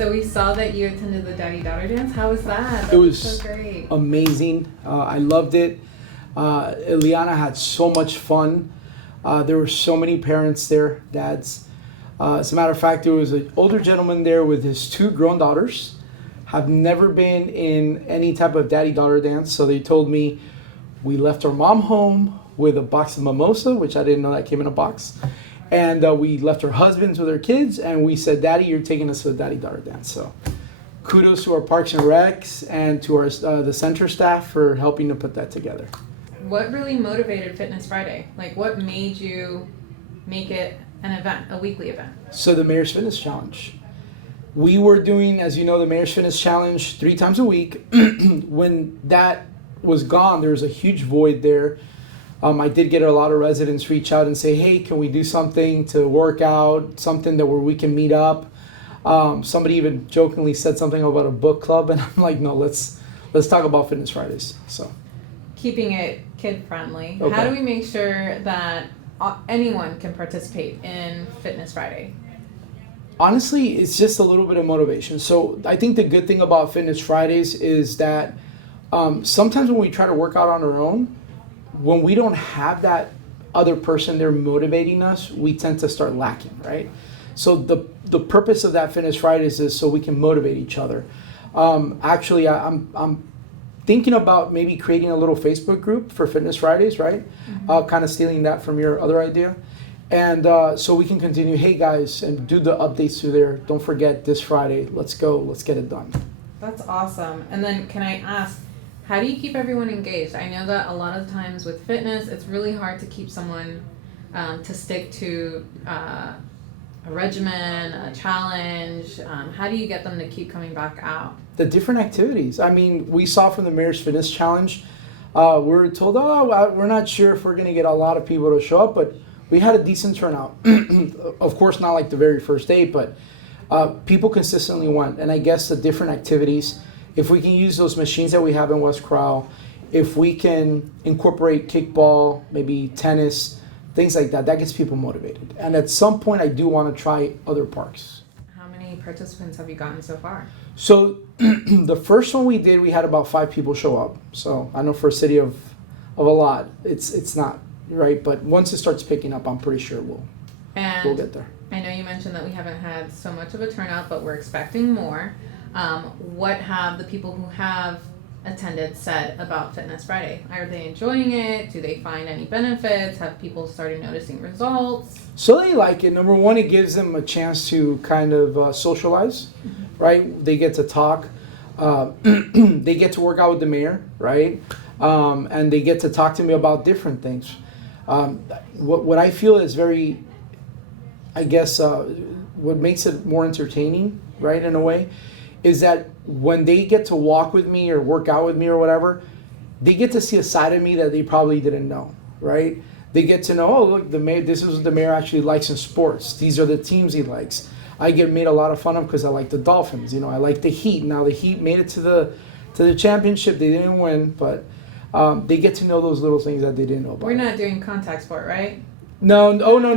So we saw that you attended the daddy-daughter dance. How was that? It was so great. Amazing. I loved it. Eliana had so much fun. There were so many parents there, dads. As a matter of fact, there was an older gentleman there with his 2 grown daughters. Have never been in any type of daddy-daughter dance, so they told me we left our mom home with a box of mimosa, which I didn't know that came in a box. And we left our husbands with our kids, and we said, Daddy, you're taking us to the daddy-daughter dance. So kudos to our Parks and Recs and to our the center staff for helping to put that together. What really motivated Fitness Friday? Like, what made you make it an event, a weekly event? So the Mayor's Fitness Challenge. We were doing, as you know, the Mayor's Fitness Challenge 3 times a week. When that was gone, there was a huge void there. I did get a lot of residents reach out and say, hey, can we do something to work out, something that where we can meet up? Somebody even jokingly said something about a book club, and I'm like, no, let's talk about Fitness Fridays. So keeping it kid friendly. Okay. How do we make sure that anyone can participate in Fitness Friday? Honestly, it's just a little bit of motivation. So I think the good thing about Fitness Fridays is that sometimes when we try to work out on our own, when we don't have that other person there motivating us, we tend to start lacking, right? So the purpose of that Fitness Fridays is so we can motivate each other. Actually, I'm thinking about maybe creating a little Facebook group for Fitness Fridays, right? Mm-hmm. Kind of stealing that from your other idea. And so we can continue, hey guys, and do the updates through there. Don't forget this Friday, let's go, let's get it done. That's awesome. And then can I ask, how do you keep everyone engaged? I know that a lot of times with fitness, it's really hard to keep someone to stick to a regimen, a challenge. How do you get them to keep coming back out? The different activities. I mean, we saw from the Mayor's Fitness Challenge, we were told, we're not sure if we're going to get a lot of people to show up, but we had a decent turnout. Of course, not like the very first day, but people consistently went. And I guess the different activities, if we can use those machines that we have in West Corral, if we can incorporate kickball, maybe tennis, things like that, that gets people motivated. And at some point, I do want to try other parks. How many participants have you gotten so far? So the first one we did, we had about 5 people show up. So I know for a city of a lot, it's not. Right, but once it starts picking up, I'm pretty sure we'll get there. I know you mentioned that we haven't had so much of a turnout, but we're expecting more. What have the people who have attended said about Fitness Friday? Are they enjoying it? Do they find any benefits? Have people started noticing results? So they like it. Number one, it gives them a chance to kind of socialize, right? They get to talk. They get to work out with the mayor, right? And they get to talk to me about different things. What I feel is very, I guess, what makes it more entertaining, right, in a way, is that when they get to walk with me or work out with me or whatever, they get to see a side of me that they probably didn't know, right? They get to know, oh, look, the mayor, this is what the mayor actually likes in sports. These are the teams he likes. I get made a lot of fun of because I like the Dolphins. I like the Heat. Now the Heat made it to the championship. They didn't win, but they get to know those little things that they didn't know about. We're not doing contact sport, right? No. Oh, no.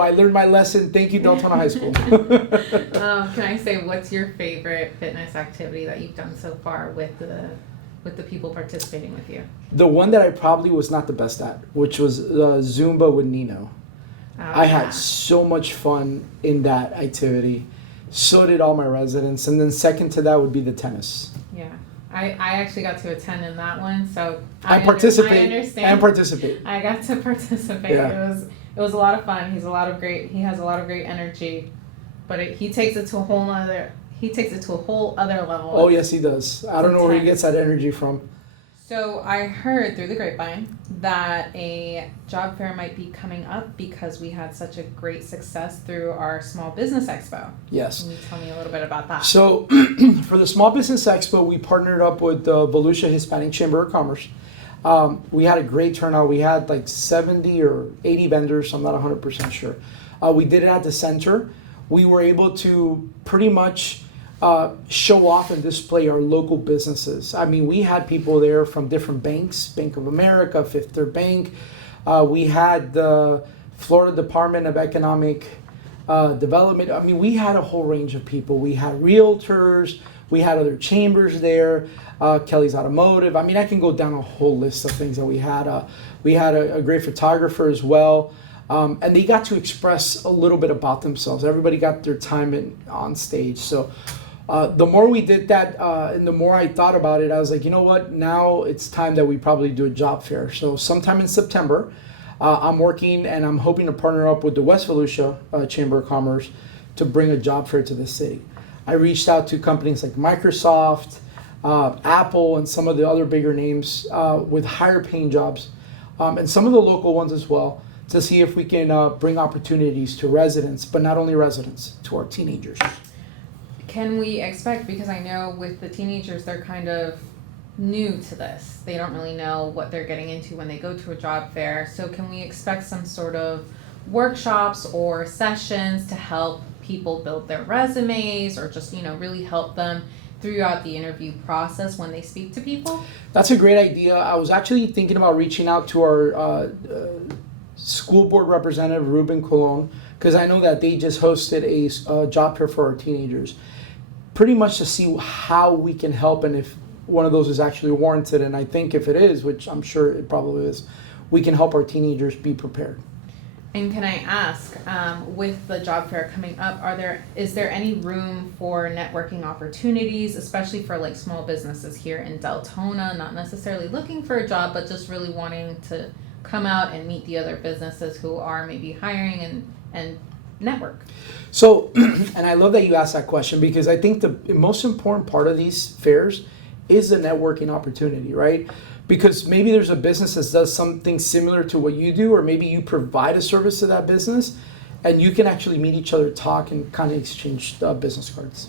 I learned my lesson. Thank you, Deltona High School. Can I say, what's your favorite fitness activity that you've done so far with the people participating with you? The one that I probably was not the best at, which was Zumba with Nino. I had so much fun in that activity. So did all my residents. And then second to that would be the tennis. Yeah. I actually got to attend in that one, so I understand. And participate. I got to participate. Yeah. It was a lot of fun. He has a lot of great energy, but he takes it to a whole other level. Oh yes, he does. I don't know where he gets that energy from. So I heard through the grapevine that a job fair might be coming up because we had such a great success through our Small Business Expo. Yes. Can you tell me a little bit about that? So for the Small Business Expo, we partnered up with the Volusia Hispanic Chamber of Commerce. We had a great turnout. We had like 70 or 80 vendors. I'm not 100% sure. We did it at the center. We were able to pretty much show off and display our local businesses. I mean, we had people there from different banks, Bank of America, Fifth Third Bank. We had the Florida Department of Economic development. I mean, we had a whole range of people. We had realtors, we had other chambers there, Kelly's Automotive. I mean, I can go down a whole list of things that we had. We had a great photographer as well. And they got to express a little bit about themselves. Everybody got their time on stage. So the more we did that, and the more I thought about it, I was like, you know what? Now it's time that we probably do a job fair. So sometime in September, I'm working and I'm hoping to partner up with the West Volusia Chamber of Commerce to bring a job fair to the city. I reached out to companies like Microsoft, Apple, and some of the other bigger names with higher paying jobs, and some of the local ones as well, to see if we can bring opportunities to residents, but not only residents, to our teenagers. Can we expect, because I know with the teenagers, they're kind of new to this. They don't really know what they're getting into when they go to a job fair. So can we expect some sort of workshops or sessions to help people build their resumes, or just, really help them throughout the interview process when they speak to people? That's a great idea. I was actually thinking about reaching out to our school board representative, Ruben Colon, because I know that they just hosted a job fair for our teenagers, pretty much to see how we can help and if one of those is actually warranted. And I think if it is, which I'm sure it probably is, we can help our teenagers be prepared. And can I ask, with the job fair coming up, is there any room for networking opportunities, especially for like small businesses here in Deltona, not necessarily looking for a job, but just really wanting to come out and meet the other businesses who are maybe hiring and network? So, and I love that you asked that question, because I think the most important part of these fairs is the networking opportunity, right? Because maybe there's a business that does something similar to what you do, or maybe you provide a service to that business, and you can actually meet each other, talk, and kind of exchange business cards.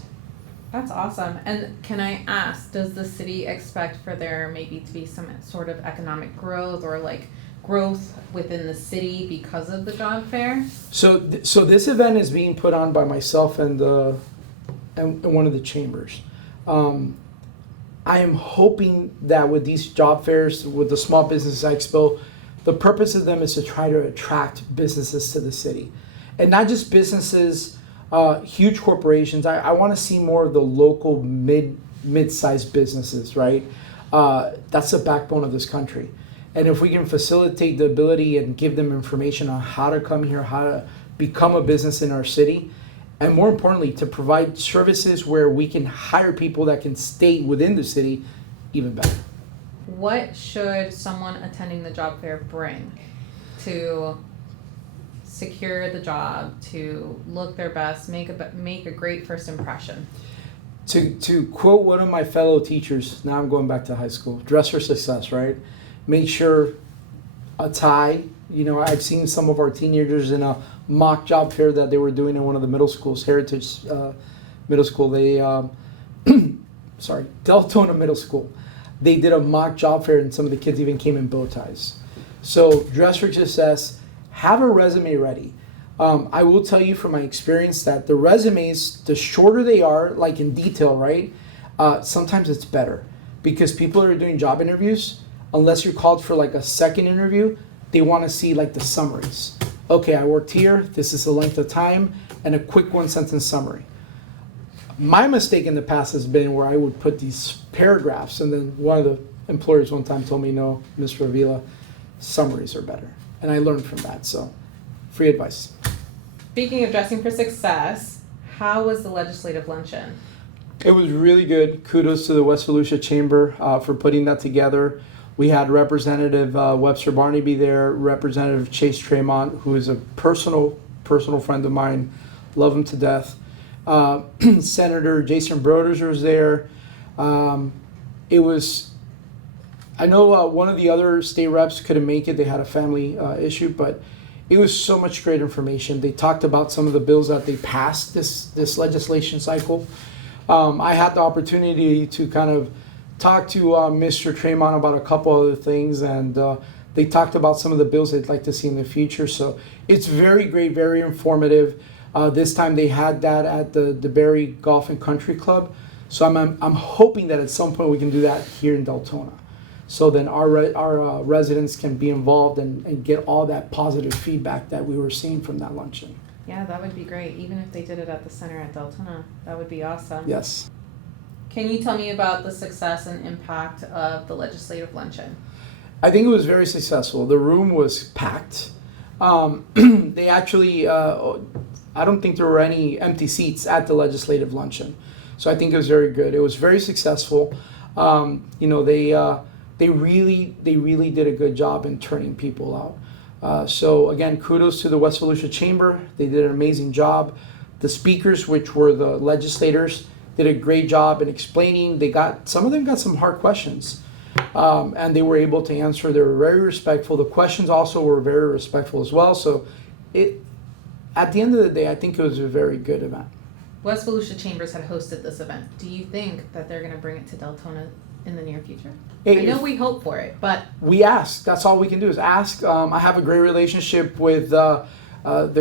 That's awesome. And can I ask, does the city expect for there maybe to be some sort of economic growth, or like growth within the city because of the job fair? So this event is being put on by myself and one of the chambers. I am hoping that with these job fairs, with the Small Business Expo, the purpose of them is to try to attract businesses to the city. And not just businesses, huge corporations. I want to see more of the local mid-sized businesses, right? That's the backbone of this country. And if we can facilitate the ability and give them information on how to come here, how to become a business in our city, and more importantly, to provide services where we can hire people that can stay within the city, even better. What should someone attending the job fair bring to secure the job, to look their best, make a great first impression? To quote one of my fellow teachers, now I'm going back to high school, dress for success, right? Make sure a tie. I've seen some of our teenagers in a mock job fair that they were doing in one of the middle schools, Heritage Middle School. They, Deltona Middle School. They did a mock job fair, and some of the kids even came in bow ties. So dress for success. Have a resume ready. I will tell you from my experience that the resumes, the shorter they are, like in detail, right? Sometimes it's better, because people that are doing job interviews, unless you're called for like a second interview, they want to see like the summaries. Okay, I worked here, this is the length of time, and a quick one sentence summary. My mistake in the past has been where I would put these paragraphs, and then one of the employers one time told me, no, Mr. Avila, summaries are better. And I learned from that, so free advice. Speaking of dressing for success, how was the legislative luncheon? It was really good. Kudos to the West Volusia Chamber for putting that together. We had Representative Webster Barnaby there, Representative Chase Tremont, who is a personal friend of mine, love him to death. Senator Jason Broders was there. It was, I know one of the other state reps couldn't make it. They had a family issue, but it was so much great information. They talked about some of the bills that they passed this legislation cycle. I had the opportunity to kind of talk to Mr. Tremont about a couple other things, and they talked about some of the bills they'd like to see in the future. So it's very great, very informative. This time they had that at the Barry Golf and Country Club. So I'm hoping that at some point we can do that here in Deltona. So then our residents can be involved and get all that positive feedback that we were seeing from that luncheon. Yeah, that would be great. Even if they did it at the center at Deltona, that would be awesome. Yes. Can you tell me about the success and impact of the legislative luncheon? I think it was very successful. The room was packed. They actually, I don't think there were any empty seats at the legislative luncheon. So I think it was very good. It was very successful. They really did a good job in turning people out. So again, kudos to the West Volusia Chamber. They did an amazing job. The speakers, which were the legislators, did a great job in explaining. Some of them got some hard questions, and they were able to answer. They were very respectful. The questions also were very respectful as well. So at the end of the day, I think it was a very good event. West Volusia Chambers had hosted this event. Do you think that they're going to bring it to Deltona in the near future? I know we hope for it, but we ask. That's all we can do is ask. I have a great relationship with the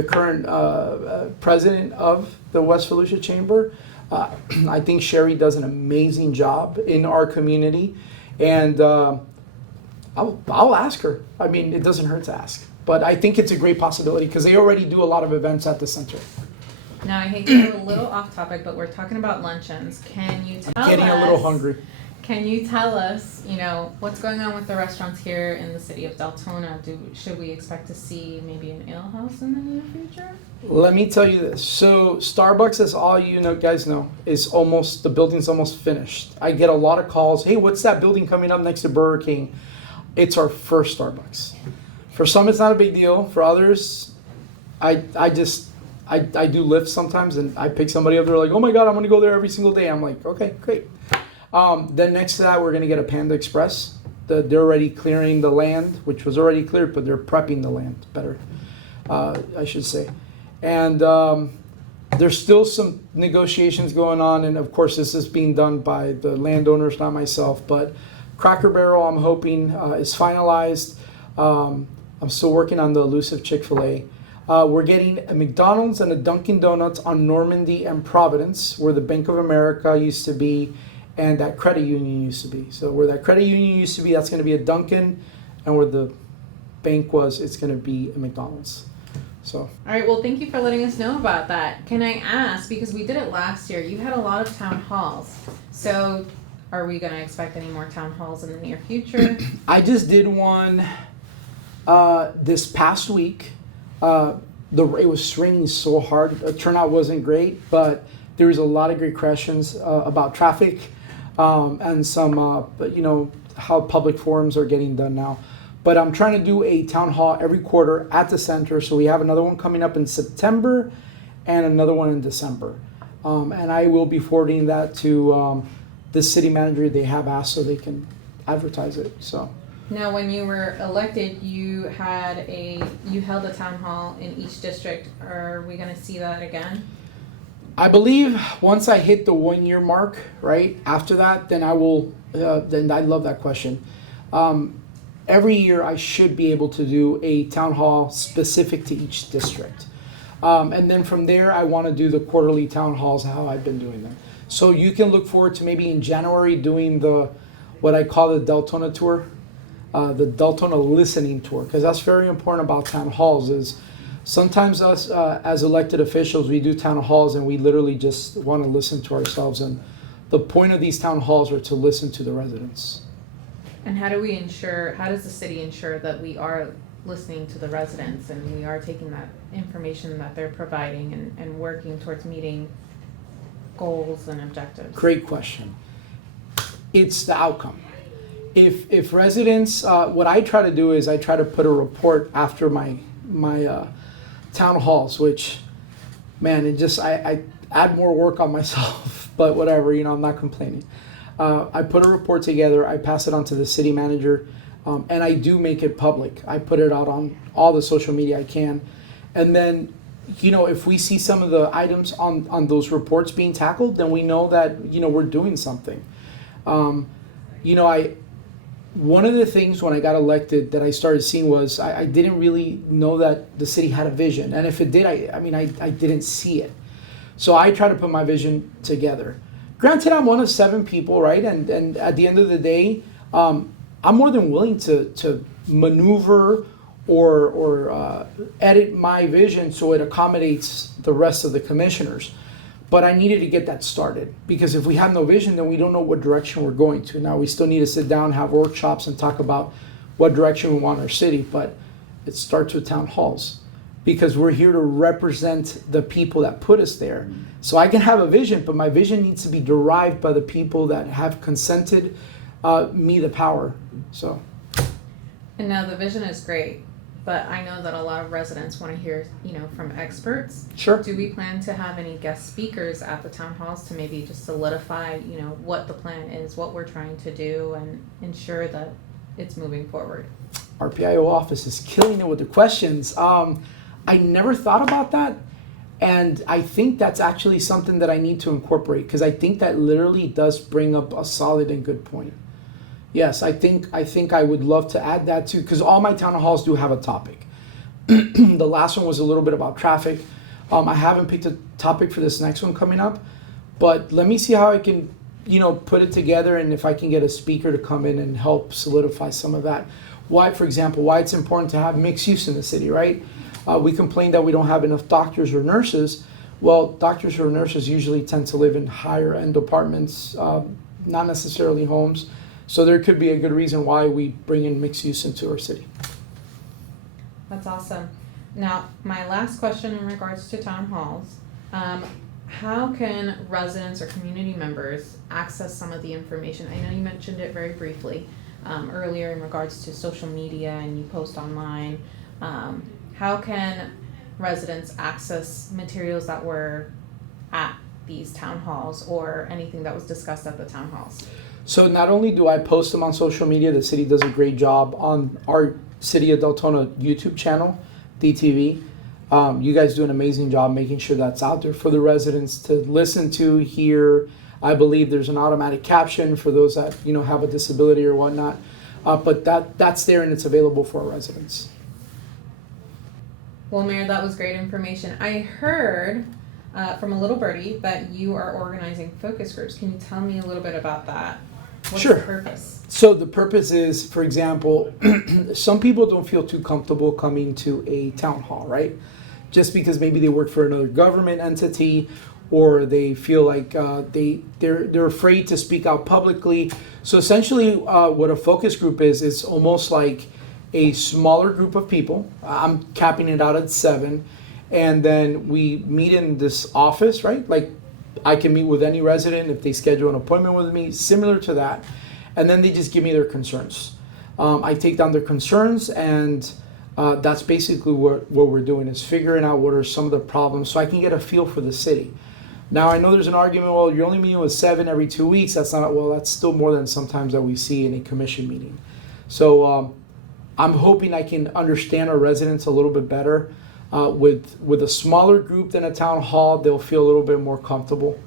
current president of the West Volusia Chamber. I think Sherry does an amazing job in our community, and I'll ask her. I mean, it doesn't hurt to ask, but I think it's a great possibility because they already do a lot of events at the center. Now, I hate to go a little off topic, but we're talking about luncheons. Can you tell us? Getting a little hungry. Can you tell us, what's going on with the restaurants here in the city of Deltona? Should we expect to see maybe an ale house in the near future? Let me tell you this. So Starbucks, as all guys know, the building's almost finished. I get a lot of calls. Hey, what's that building coming up next to Burger King? It's our first Starbucks. For some, it's not a big deal. For others, I do Lyft sometimes, and I pick somebody up. They're like, oh my God, I'm going to go there every single day. I'm like, okay, great. Then next to that, we're going to get a Panda Express. They're already clearing the land, which was already cleared, but they're prepping the land better, I should say. And there's still some negotiations going on, and of course, this is being done by the landowners, not myself. But Cracker Barrel, I'm hoping, is finalized. I'm still working on the elusive Chick-fil-A. We're getting a McDonald's and a Dunkin' Donuts on Normandy and Providence, where the Bank of America used to be and that credit union used to be. So where that credit union used to be, that's going to be a Dunkin', and where the bank was, it's going to be a McDonald's. So. All right, well, thank you for letting us know about that. Can I ask, because we did it last year, you had a lot of town halls. So are we going to expect any more town halls in the near future? I just did one this past week. It was raining so hard. The turnout wasn't great, but there was a lot of great questions about traffic and some, how public forums are getting done now. But I'm trying to do a town hall every quarter at the center. So we have another one coming up in September and another one in December. And I will be forwarding that to the city manager. They have asked so they can advertise it. So. Now, when you were elected, you held a town hall in each district. Are we going to see that again? I believe once I hit the 1 year mark, right after that, then I will. Then I love that question. Every year I should be able to do a town hall specific to each district, and then from there I want to do the quarterly town halls how I've been doing them. So you can look forward to maybe in January doing what I call the Deltona tour. The Deltona listening tour, because that's very important about town halls. Is sometimes us as elected officials, we do town halls and we literally just want to listen to ourselves, and the point of these town halls are to listen to the residents. And how does the city ensure that we are listening to the residents and we are taking that information that they're providing and working towards meeting goals and objectives? Great question. It's the outcome. If residents, what I try to do is I try to put a report after my town halls, which, man, I add more work on myself, but whatever, I'm not complaining. I put a report together, I pass it on to the city manager, and I do make it public. I put it out on all the social media I can. And then, if we see some of the items on those reports being tackled, then we know that, we're doing something. One of the things when I got elected that I started seeing was I didn't really know that the city had a vision. And if it did, I didn't see it. So I try to put my vision together. Granted, I'm one of 7 people, right? And at the end of the day, I'm more than willing to maneuver edit my vision so it accommodates the rest of the commissioners. But I needed to get that started, because if we have no vision, then we don't know what direction we're going to. Now, we still need to sit down, have workshops, and talk about what direction we want our city, but it starts with town halls, because we're here to represent the people that put us there. So I can have a vision, but my vision needs to be derived by the people that have consented me the power. So. And now the vision is great, but I know that a lot of residents want to hear, from experts. Sure. Do we plan to have any guest speakers at the town halls to maybe just solidify, what the plan is, what we're trying to do, and ensure that it's moving forward? Our PIO office is killing it with the questions. I never thought about that, and I think that's actually something that I need to incorporate, because I think that literally does bring up a solid and good point. Yes, I think I would love to add that too, because all my town halls do have a topic. The last one was a little bit about traffic. I haven't picked a topic for this next one coming up, but let me see how I can, put it together, and if I can get a speaker to come in and help solidify some of that. Why, for example, why it's important to have mixed use in the city, right? We complain that we don't have enough doctors or nurses. Well, doctors or nurses usually tend to live in higher end apartments, not necessarily homes. So there could be a good reason why we bring in mixed use into our city. That's awesome. Now, my last question in regards to town halls, how can residents or community members access some of the information? I know you mentioned it very briefly earlier in regards to social media, and you post online. How can residents access materials that were at these town halls or anything that was discussed at the town halls? So not only do I post them on social media, the city does a great job on our City of Deltona YouTube channel, DTV. You guys do an amazing job making sure that's out there for the residents to listen to, hear. I believe there's an automatic caption for those that have a disability or whatnot. But that's there, and it's available for our residents. Well, Mayor, that was great information. I heard from a little birdie that you are organizing focus groups. Can you tell me a little bit about that? What's Sure. the purpose? So the purpose is, for example, some people don't feel too comfortable coming to a town hall, right? Just because maybe they work for another government entity, or they feel like they're afraid to speak out publicly. So essentially, what a focus group is, it's almost like a smaller group of people. I'm capping it out at 7, and then we meet in this office, right? Like, I can meet with any resident if they schedule an appointment with me, similar to that. And then they just give me their concerns. I take down their concerns, and that's basically what we're doing, is figuring out what are some of the problems so I can get a feel for the city. Now, I know there's an argument, well, you're only meeting with 7 every 2 weeks. That's still more than sometimes that we see in a commission meeting. So I'm hoping I can understand our residents a little bit better. With a smaller group than a town hall, they'll feel a little bit more comfortable,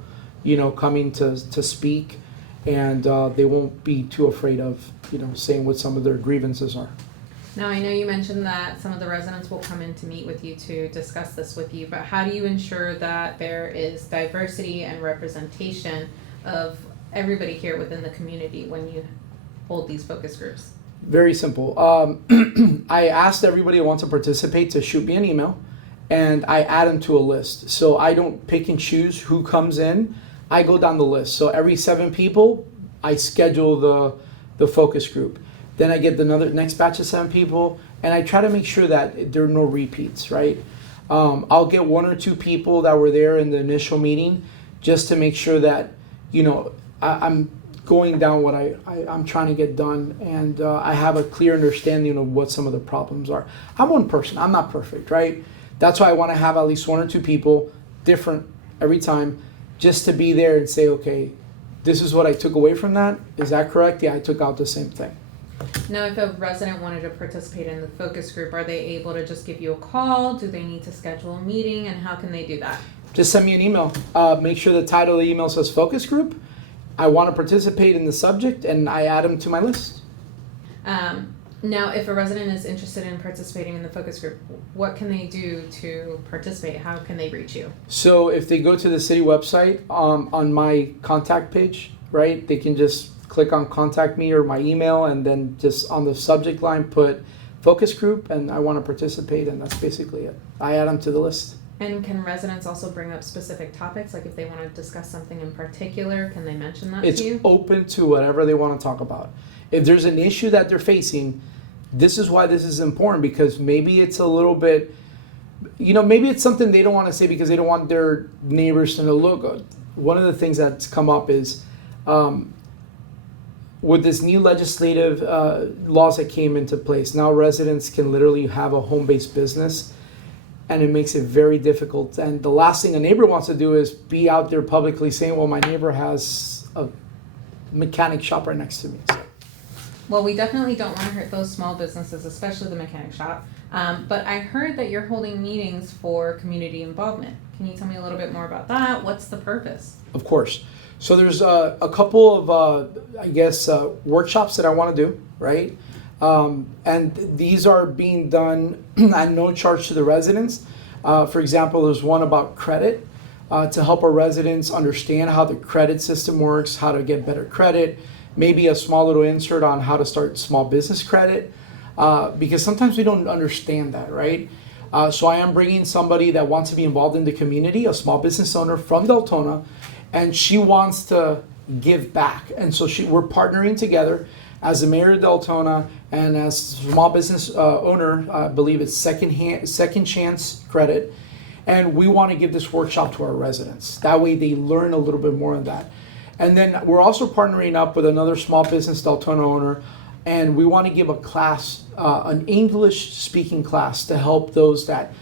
coming to speak, and they won't be too afraid of, saying what some of their grievances are. Now, I know you mentioned that some of the residents will come in to meet with you to discuss this with you, but how do you ensure that there is diversity and representation of everybody here within the community when you hold these focus groups? Very simple. I asked everybody who wants to participate to shoot me an email, and I add them to a list. So I don't pick and choose who comes in. I go down the list. So every 7 people, I schedule the focus group. Then I get the next batch of 7 people, and I try to make sure that there are no repeats, right? I'll get 1 or 2 people that were there in the initial meeting, just to make sure that, I'm going down what I'm trying to get done, and I have a clear understanding of what some of the problems are. I'm one person. I'm not perfect, right? That's why I want to have at least 1 or 2 people, different every time, just to be there and say, okay, this is what I took away from that. Is that correct? Yeah, I took out the same thing. Now, if a resident wanted to participate in the focus group, are they able to just give you a call? Do they need to schedule a meeting, and how can they do that? Just send me an email. Make sure the title of the email says focus group. I want to participate in the subject, and I add them to my list. Now, if a resident is interested in participating in the focus group, what can they do to participate? How can they reach you? So if they go to the city website, on my contact page, right, they can just click on contact me or my email, and then just on the subject line put focus group, and I want to participate, and that's basically it. I add them to the list. And can residents also bring up specific topics? Like if they want to discuss something in particular, can they mention that It's to you? open to whatever they want to talk about. If there's an issue that they're facing, this is why this is important, because maybe it's a little bit, maybe it's something they don't want to say because they don't want their neighbors to know. Look, one of the things that's come up is with this new legislative laws that came into place, now residents can literally have a home-based business, and it makes it very difficult. And the last thing a neighbor wants to do is be out there publicly saying, well, my neighbor has a mechanic shop right next to me. So. Well, we definitely don't want to hurt those small businesses, especially the mechanic shop. But I heard that you're holding meetings for community involvement. Can you tell me a little bit more about that? What's the purpose? Of course. So there's a couple of, workshops that I want to do, right? And these are being done at no charge to the residents. For example, there's one about credit to help our residents understand how the credit system works, how to get better credit, maybe a small little insert on how to start small business credit, because sometimes we don't understand that, right? So I am bringing somebody that wants to be involved in the community, a small business owner from Deltona, and she wants to give back. And so we're partnering together as the mayor of Deltona and as small business owner. I believe it's Second Chance Credit. And we want to give this workshop to our residents. That way they learn a little bit more of that. And then we're also partnering up with another small business Deltona owner, and we want to give a class, an English speaking class, to help those that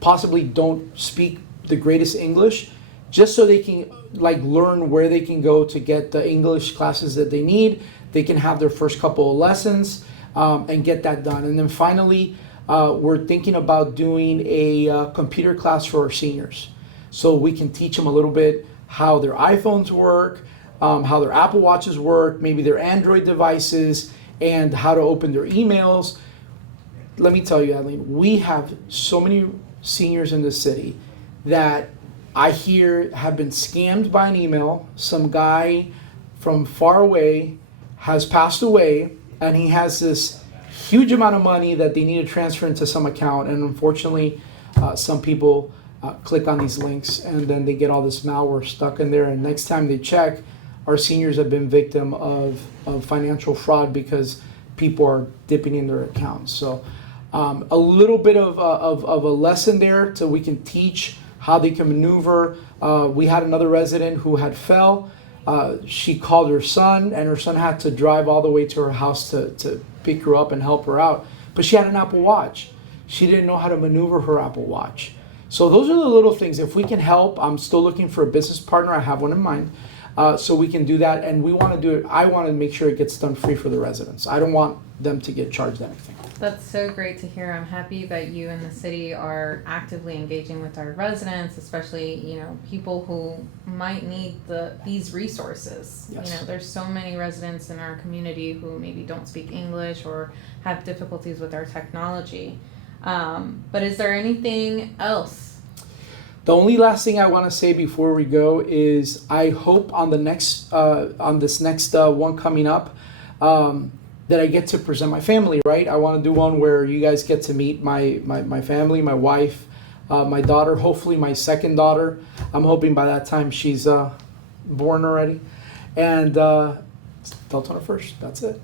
possibly don't speak the greatest English, just so they can learn where they can go to get the English classes that they need. They can have their first couple of lessons and get that done. And then finally, we're thinking about doing a computer class for our seniors, so we can teach them a little bit how their iPhones work, how their Apple Watches work, maybe their Android devices, and how to open their emails. Let me tell you, Adeline, we have so many seniors in the city that I hear have been scammed by an email. Some guy from far away has passed away, and he has this huge amount of money that they need to transfer into some account. And unfortunately, some people click on these links, and then they get all this malware stuck in there. And next time they check, our seniors have been victim of financial fraud because people are dipping in their accounts. So a little bit of a lesson there, so we can teach how they can maneuver. We had another resident who had fell. She called her son, and her son had to drive all the way to her house to pick her up and help her out. But she had an Apple Watch. She didn't know how to maneuver her Apple Watch. So those are the little things. If we can help, I'm still looking for a business partner. I have one in mind. So we can do that, and we want to do it. I want to make sure it gets done free for the residents. I don't want them to get charged anything. That's so great to hear. I'm happy that you and the city are actively engaging with our residents, especially, people who might need these resources. Yes. There's so many residents in our community who maybe don't speak English or have difficulties with our technology. But is there anything else? The only last thing I want to say before we go is I hope on this next one coming up, that I get to present my family, right? I want to do one where you guys get to meet my family, my wife, my daughter, hopefully my second daughter. I'm hoping by that time she's born already. And Deltona first, that's it.